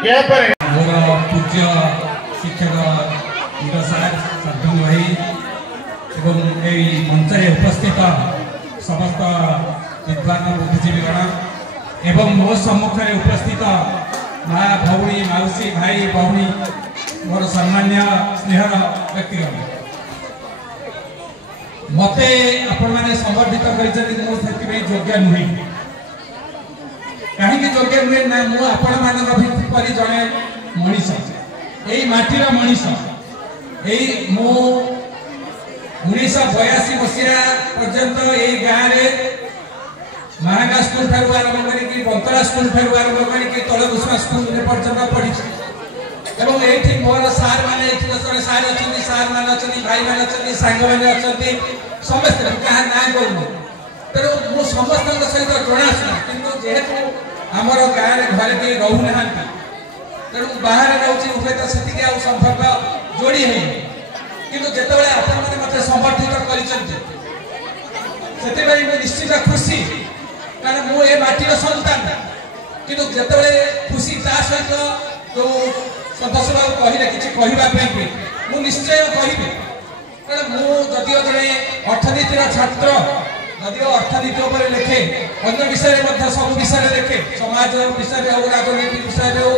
मोर पूज्य शिक्षक साधु भाई एवं मंच उपस्थित समस्त विद्वान बुद्धिजीवीगण एवं मो सम्मुख में उपस्थित माँ भौणी मौसी भाई भौणी मोर सम्मान्य स्नेहर व्यक्तिगण मते आपण मैंने संबर्धित कर योग्य नुहे कहीं योग्य नुहे ना मु आपण मान जड़े मनीष यही माटीर मनीष यही मु 1982 मसीहा पर्यंत यही गाँव में महांगा स्कूल ठार आरंभ कर बंतला स्कूल ठार आरंभ कर तलकुसुमा स्कूल पर्यंत पढ़ी एवं ये मोर सार मैंने जड़े सार अच्छे सार मैंने अच्छे भाई मैंने अच्छे सांग मैंने अच्छे समस्ते क्या ना करूँ तेणु मु समस्त सहित जनाशुना कि जेहेतु आमर गाँव में घरे कहीं रोना तेणु बाहर रोचे हुए तो से संपर्क जोड़ी है किंतु जिते आपण मैंने समर्थित कर निश्चित खुशी कारण मुझे माटीर सन्तान किंतु जिते खुशी ता सहित जो सतोष बाबू कहले किसी कहवाई मुझे निश्चय कहि कारण मुझे जड़े अर्थनीतिर छात्र जदिव अर्थनीति उपर लिखे अन्य विषय सब विषय लिखे समाज विषय हो राजनीति विषय हो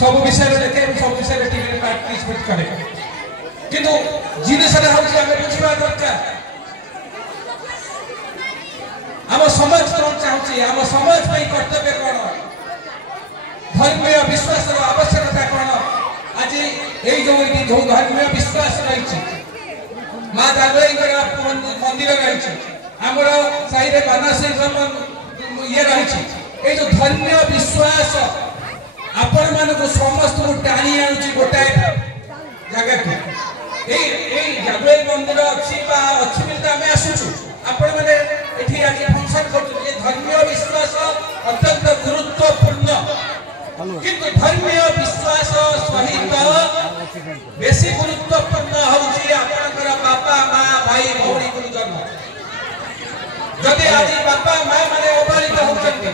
सब विषय लिखे सब विषय टीवी पार्टिसिपेट करे किंतु जिनसा हूँ आम बुझा दरकार आम समाज कौन चाहूँ आम समाज कर्तव्य कौन धर्मीय विश्वास आवश्यकता कौन आज यही जो धर्मीय विश्वास रही माँ दागोई मंदिर रही आमर साहित्य मानस ये रही जो धर्मीय विश्वास आपण मान समस्त टाणी आनुची गोटाए जगह जागोई मंदिर अच्छी आम आसुचु आपण मैंने आज फंक्शन कर धर्मीय विश्वास अत्यंत गुरुत्वपूर्ण किंतु धर्मीय विश्वास सहित बेसी गुरुत्वपूर्ण होउची आपनकर बापा माँ भाई भौणी गुरुजन जदि आज बापा माँ माने अवहेलित होउचंती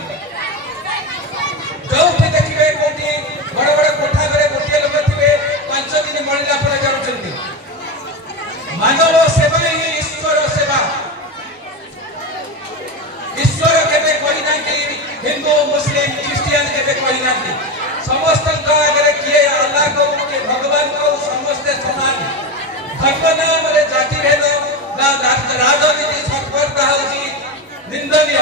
जो देखिए कोटी बड़ बड़ कोठा घरे गोटे लोक थे 5 दिन मळिला पर जाउचंती मानव सेवा ही ईश्वर सेवा ईश्वर केबे कोई ना कि हिंदू मुस्लिम क्रिश्चियन केबे कोई ना कि समस्त आगे किए अल्लाह को के भगवान को समस्त समान धर्म नाम रे जाति भेद ना राजनीति संपर्क होची निंदनीय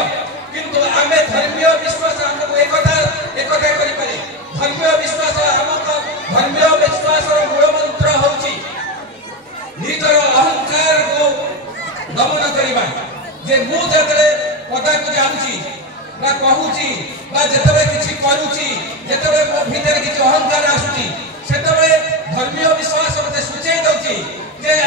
किंतु आमे धर्मीय विश्वास हमको एकता करि पारे धर्मीय विश्वास हमको धर्मीय विश्वास रो मूल मंत्र होची निजर अहंकार को दमन करिबा जे मु जतरे पता को जानची ना कहूची ना जतरे किछि करूची जतरे मो भीतर किछि अहंकार आसुची सेतबे धर्मीय विश्वास मते सूचय दउची जे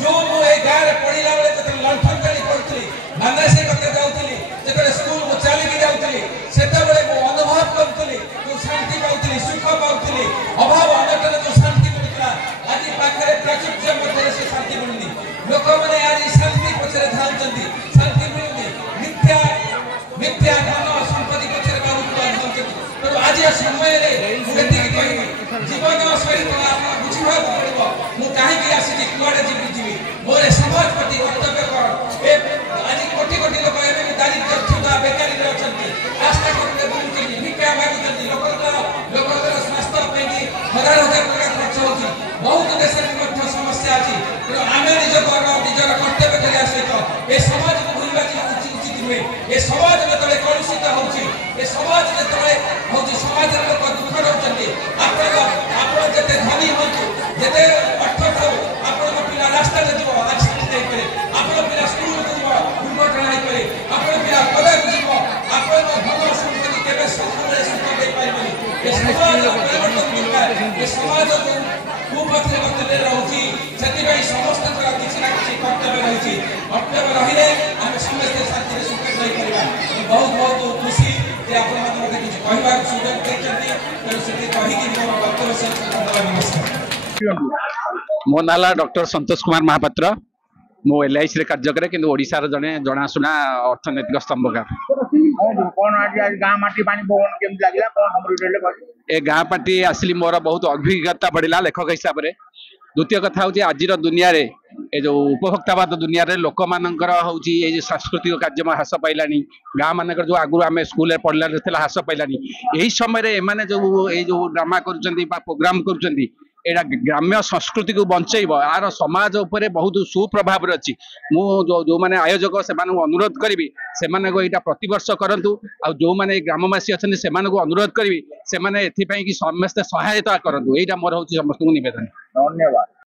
जो मु ए गारे पढ़िला बेले जते लंठन जाली पढ़ुथली मानसी कते जाउथली जते स्कूल को चली के जाउथली सेते बेले मु अनुभव करथली जो शांति पाउथली सुख पाउथली अभाव अनटन जो शांति मिलता आज पाखरे प्राचुर्य मध्ये से शांति मिलनी लोक माने आज शांति पछरे धाउचंती शांति मिलनी मिथ्या मिथ्या धन संपत्ति पछरे बाबू तो आज या समय रे मुगति कहि जीवन सहित आप बुझिबा पड़िबो मु काहे कि आसी कुआडे जीवी मोरे समाज प्रति कर्तव्य कर ए आज कोटी कोटी लोक एमे दारिद्र्य छुदा बेकारी रे अछंती रास्ता करते बुलुचंती भिक्षा मागुचंती लोकर स्वास्थ्य पे कि हजार हजार टका खर्च होची बहुत देश में समस्या अछि तो आमे निज कर्म निजर कर्तव्य करे आसे तो ए समाज को भूलबा उचित नुहे ए समाज में तले कलुषित होची ए समाज में तले होची समाज रे लोक दुख रहउचंती आपण जते धनी होतु जते अर्थ हो आपण पिला रास्ता जे जीव एक्सीडेंट दे करे आपण पिला स्कूल को जीव दुर्घटना हे करे आपण पिला पदक जीव आपण धन संपत्ति केबे सफल सुख दे पाइबनी ए समाज परिवर्तन दरकार ए समाज को पथरे बदले रहउची सेति भाई समस्त तरह किछि ना किछि कर्तव्य रहिछि कर्तव्य रहिले हम समस्त शांति रे सुख दे परिबा बहुत बहुत खुशी जे आपण मते किछि कहबा सुযোগ देचंती तो सेति कहि कि मोर वक्तव्य से नमस्कार। मो नाला डॉक्टर संतोष कुमार महापात्र मो एलआईसी रे कार्य करे किंतु ओडिसा रे जने जनाशुना अर्थनैतिक स्तंभकार कौन आज गाँ माटी पानी पवन केमती लागला कौन हमर डिटेल ए गाँ पार्टी आसली मोर बहुत अभिज्ञता बढ़ला लेखक हिसाब से। द्वितीय कथा हूँ आज दुनिया रे ए जो उपभोक्तावाद दुनिया रे लोक मानकर हूँ ये सांस्कृतिक कार्यक्रम ह्रास पाइलानी गाँ मानकर जो आगु आम स्कूल पढ़ला ह्रास पाइलानी यही समय एमाने जो ड्रामा करुँच प्रोग्राम करुँच एटा ग्राम्य संस्कृति को बंचेब यार समाज उपरे बहुत सुप्रभाव अच्छी जो माने आयोजक से अनुरोध करी से यहाँ प्रतिवर्ष करूँ आ जो मैंने ग्रामवासी अच्छा से अनुरोध करी से समस्ते सहायता करूँ यहाँ मोर हूँ समस्त निवेदन। धन्यवाद।